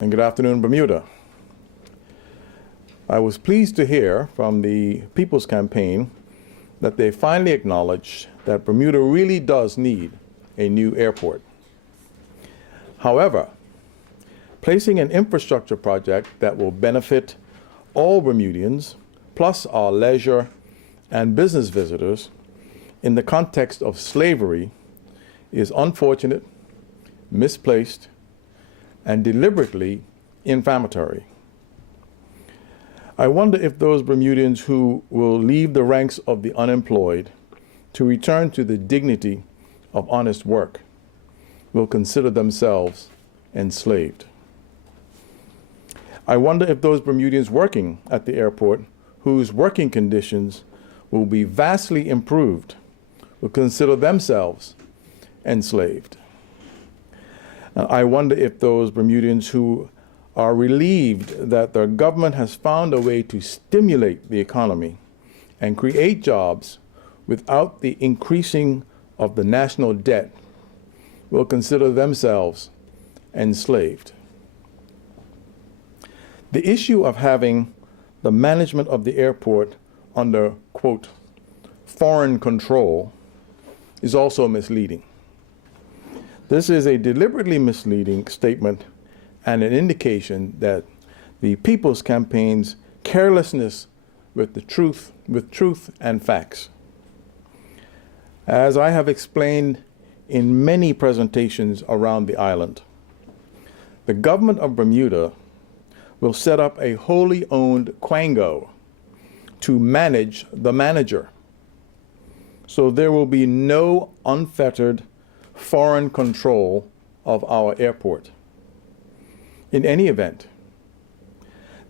And good afternoon, Bermuda. I was pleased to hear from the People's Campaign that they finally acknowledged that Bermuda really does need a new airport. However, placing an infrastructure project that will benefit all Bermudians, plus our leisure and business visitors, in the context of slavery is unfortunate, misplaced, and deliberately inflammatory. I wonder if those Bermudians who will leave the ranks of the unemployed to return to the dignity of honest work will consider themselves enslaved. I wonder if those Bermudians working at the airport whose working conditions will be vastly improved will consider themselves enslaved. I wonder if those Bermudians who are relieved that their government has found a way to stimulate the economy and create jobs without the increasing of the national debt will consider themselves enslaved. The issue of having the management of the airport under, quote, foreign control is also misleading. This is a deliberately misleading statement and an indication that the People's Campaign's carelessness with truth and facts. As I have explained in many presentations around the island, the government of Bermuda will set up a wholly owned quango to manage the manager. So there will be no unfettered foreign control of our airport. In any event,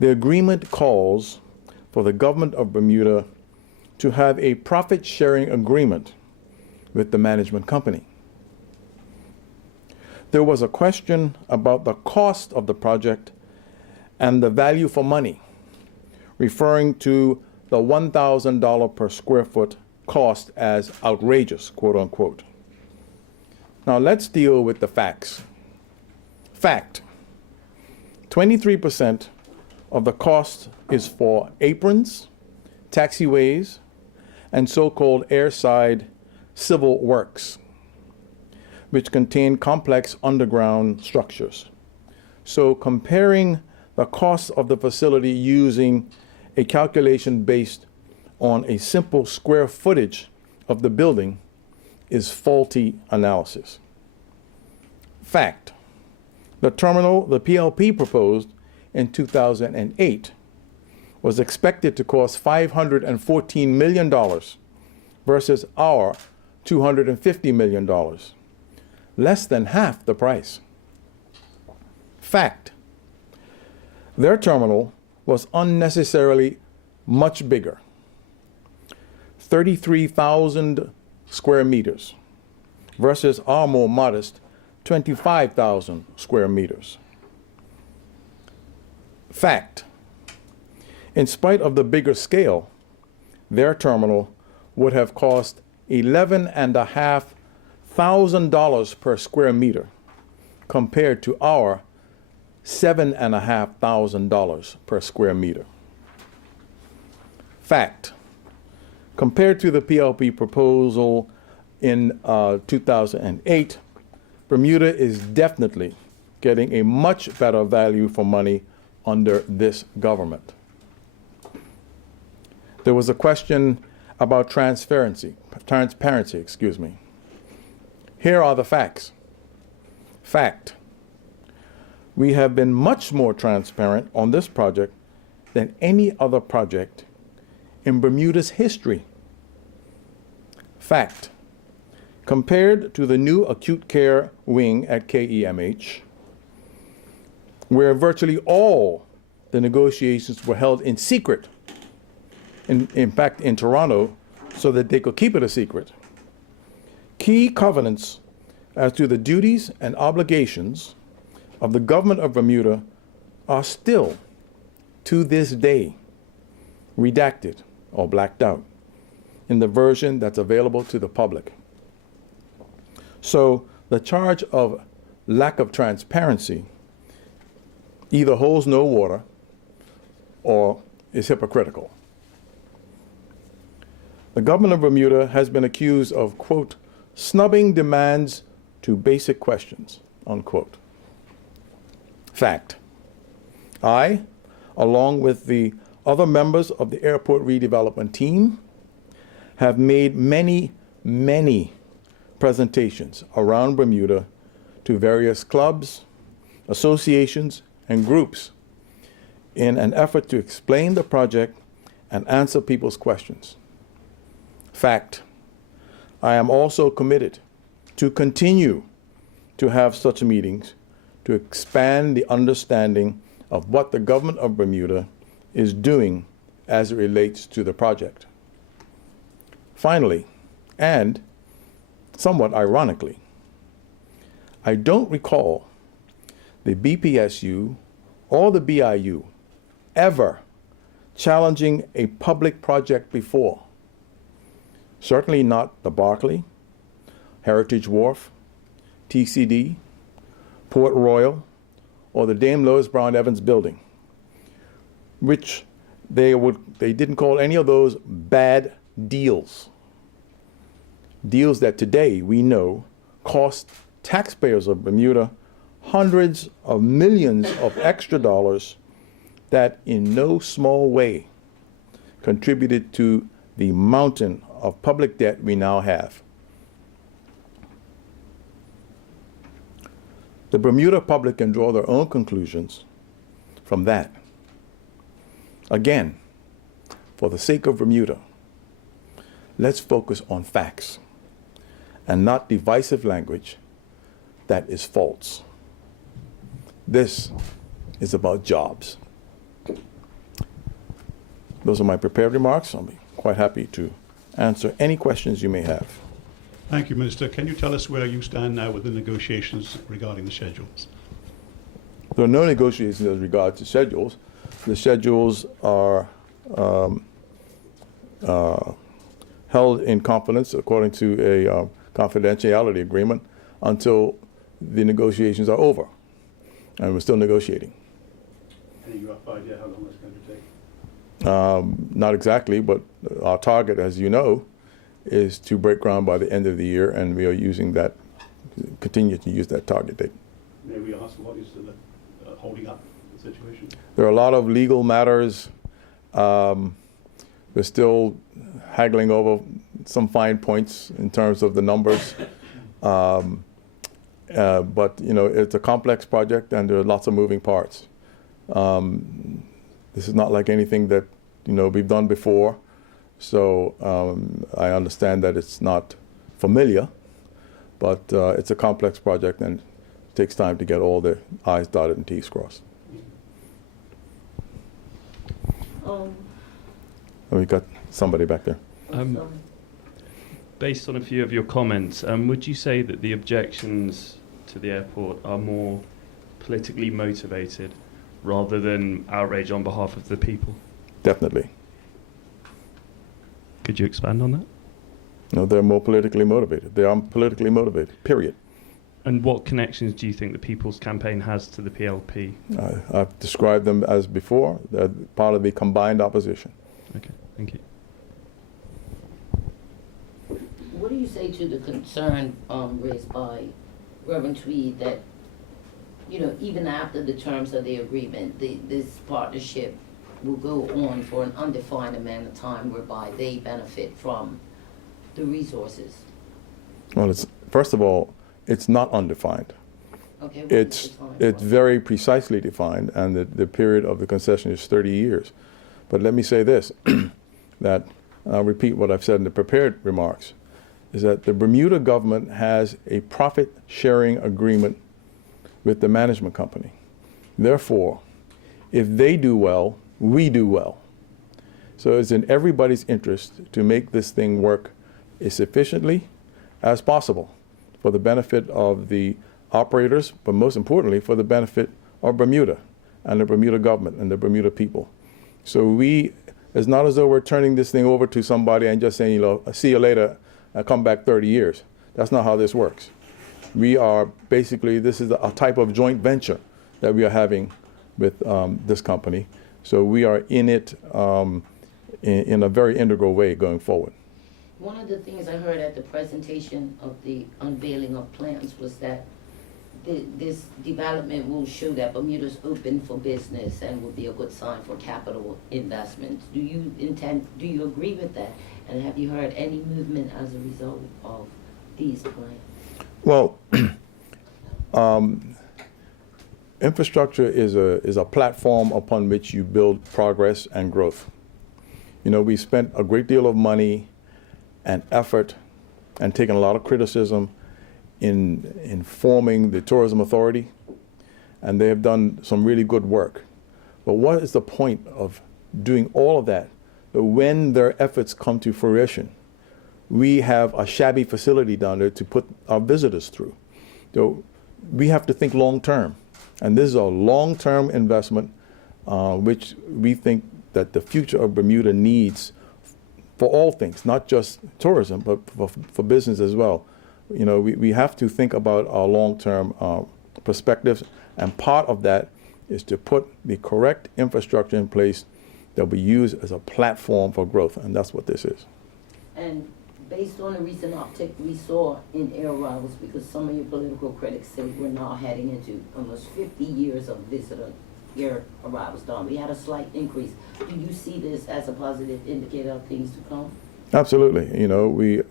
the agreement calls for the government of Bermuda to have a profit-sharing agreement with the management company. There was a question about the cost of the project and the value for money, referring to the $1,000 per square foot cost as outrageous, quote unquote. Now let's deal with the facts. Fact, 23% of the cost is for aprons, taxiways, and so-called airside civil works, which contain complex underground structures. So comparing the cost of the facility using a calculation based on a simple square footage of the building is faulty analysis. Fact, the terminal the PLP proposed in 2008 was expected to cost $514 million versus our $250 million, less than half the price. Fact, their terminal was unnecessarily much bigger, 33,000 square meters versus our more modest 25,000 square meters. Fact, in spite of the bigger scale, their terminal would have cost $11,500 per square meter compared to our $7,500 per square meter. Fact, compared to the PLP proposal in 2008, Bermuda is definitely getting a much better value for money under this government. There was a question about transparency, excuse me. Here are the facts. Fact, we have been much more transparent on this project than any other project in Bermuda's history. Fact, compared to the new acute care wing at KEMH, where virtually all the negotiations were held in secret, in fact in Toronto, so that they could keep it a secret. Key covenants as to the duties and obligations of the government of Bermuda are still, to this day, redacted or blacked out in the version that's available to the public. So the charge of lack of transparency either holds no water or is hypocritical. The government of Bermuda has been accused of, quote, snubbing demands to basic questions, unquote. Fact. I, along with the other members of the airport redevelopment team, have made many presentations around Bermuda to various clubs, associations, and groups in an effort to explain the project and answer people's questions. Fact. I am also committed to continue to have such meetings to expand the understanding of what the government of Bermuda is doing as it relates to the project. Finally, and somewhat ironically, I don't recall the BPSU or the BIU ever challenging a public project before. Certainly not the Barclay, Heritage Wharf, TCD, Port Royal, or the Dame Lois Brown Evans building, which they didn't call any of those bad deals. Deals that today we know cost taxpayers of Bermuda hundreds of millions of extra dollars that in no small way contributed to the mountain of public debt we now have. The Bermuda public can draw their own conclusions from that. Again, for the sake of Bermuda, let's focus on facts and not divisive language that is false. This is about jobs. Those are my prepared remarks. I'll be quite happy to answer any questions you may have. Thank you, Minister. Can you tell us where you stand now with the negotiations regarding the schedules? There are no negotiations as regards to schedules. The schedules are held in confidence according to a confidentiality agreement until the negotiations are over. And we're still negotiating. Any rough idea how long it's going to take? Not exactly, but our target, as you know, is to break ground by the end of the year, and we are using that, continue to use that target date. May we ask what is holding up the situation? There are a lot of legal matters. We're still haggling over some fine points in terms of the numbers. But you know, it's a complex project, and there are lots of moving parts. This is not like anything that we've done before, so I understand that it's not familiar, but it's a complex project, and it takes time to get all the I's dotted and T's crossed. We got somebody back there. Based on a few of your comments, would you say that the objections to the airport are more politically motivated rather than outrage on behalf of the people? Definitely. Could you expand on that? No, they're more politically motivated. They are politically motivated, period. And what connections do you think the People's Campaign has to the PLP? I've described them as before. They're part of the combined opposition. Okay, thank you. What do you say to the concern raised by Reverend Tweed that, even after the terms of the agreement, this partnership will go on for an undefined amount of time whereby they benefit from the resources? Well, first of all, it's not undefined. Okay, It's very precisely defined, and the period of the concession is 30 years. But let me say this, that I'll repeat what I've said in the prepared remarks, is that the Bermuda government has a profit-sharing agreement with the management company. Therefore, if they do well, we do well. So it's in everybody's interest to make this thing work as efficiently as possible for the benefit of the operators, but most importantly, for the benefit of Bermuda and the Bermuda government and the Bermuda people. So it's not as though we're turning this thing over to somebody and just saying, see you later, and come back 30 years. That's not how this works. We are basically, this is a type of joint venture that we are having with this company. So we are in it in a very integral way going forward. One of the things I heard at the presentation of the unveiling of plans was that this development will show that Bermuda's open for business and will be a good sign for capital investments. Do you agree with that? And have you heard any movement as a result of these plans? Well, infrastructure is a platform upon which you build progress and growth. You know, we spent a great deal of money and effort and taken a lot of criticism in forming the Tourism Authority, and they have done some really good work. But what is the point of doing all of that when their efforts come to fruition? We have a shabby facility down there to put our visitors through. So we have to think long term, and this is a long-term investment which we think that the future of Bermuda needs for all things, not just tourism, but for business as well. You know, we have to think about our long-term perspectives, and part of that is to put the correct infrastructure in place that we use as a platform for growth, and that's what this is. And based on the recent uptick we saw in air arrivals, because some of your political critics say we're now heading into almost 50 years of visitor air arrivals done. We had a slight increase. Do you see this as a positive indicator of things to come? Absolutely. You know, we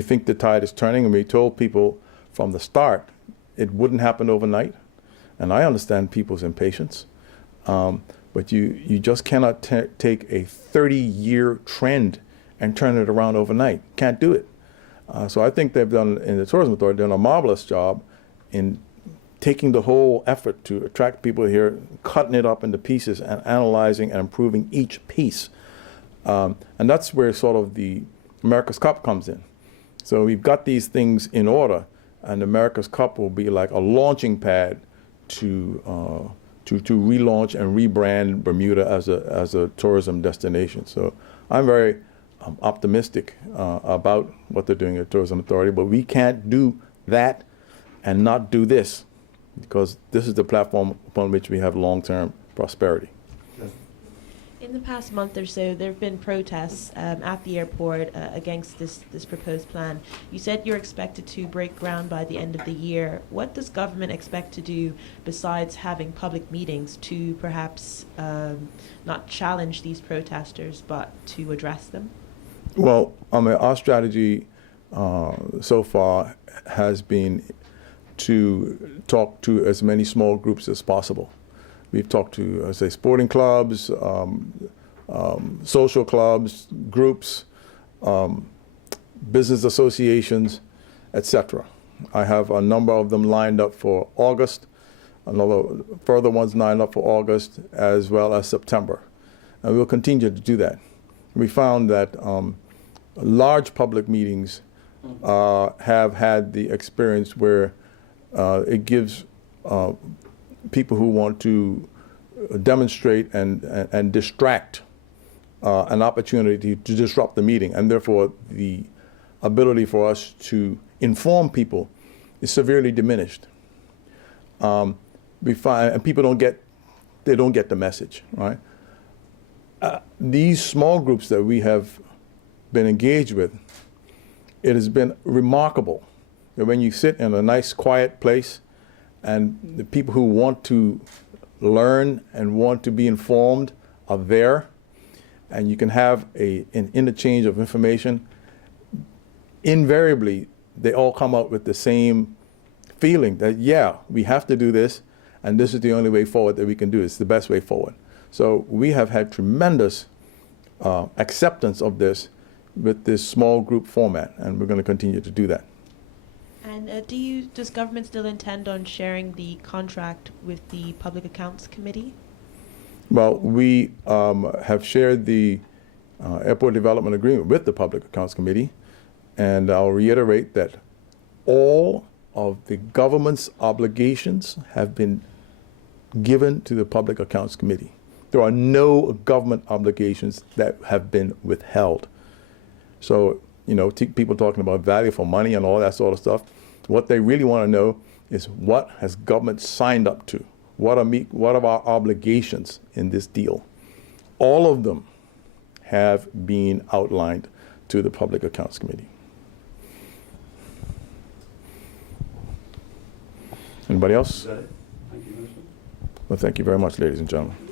think the tide is turning, and we told people from the start it wouldn't happen overnight. And I understand people's impatience, but you just cannot take a 30-year trend and turn it around overnight. Can't do it. So I think they've done, in the Tourism Authority, done a marvelous job in taking the whole effort to attract people here, cutting it up into pieces and analyzing and improving each piece. And that's where sort of the America's Cup comes in. So we've got these things in order, and America's Cup will be like a launching pad to relaunch and rebrand Bermuda as a tourism destination. So I'm very optimistic about what they're doing at Tourism Authority, but we can't do that and not do this, because this is the platform upon which we have long-term prosperity. In the past month or so, there have been protests at the airport against this proposed plan. You said you're expected to break ground by the end of the year. What does government expect to do besides having public meetings to perhaps not challenge these protesters, but to address them? Well, I mean, our strategy so far has been to talk to as many small groups as possible. We've talked to, say, sporting clubs, social clubs, groups, business associations, etc. I have a number of them lined up for August, another further ones lined up for August, as well as September. And we'll continue to do that. We found that large public meetings have had the experience where it gives people who want to demonstrate and distract an opportunity to disrupt the meeting, and therefore the ability for us to inform people is severely diminished. We find, and people don't get the message, right? These small groups that we have been engaged with, it has been remarkable that when you sit in a nice, quiet place, and the people who want to learn and want to be informed are there, and you can have an interchange of information, invariably they all come out with the same feeling that, yeah, we have to do this, and this is the only way forward that we can do it. It's the best way forward. So we have had tremendous acceptance of this with this small group format, and we're going to continue to do that. And does government still intend on sharing the contract with the Public Accounts Committee? Well, we have shared the Airport Development Agreement with the Public Accounts Committee, and I'll reiterate that all of the government's obligations have been given to the Public Accounts Committee. There are no government obligations that have been withheld. So, you know, people talking about value for money and all that sort of stuff, what they really want to know is what has government signed up to? what are our obligations in this deal? All of them have been outlined to the Public Accounts Committee. Anybody else? Is that it? Thank you, Minister. Well, thank you very much, ladies and gentlemen.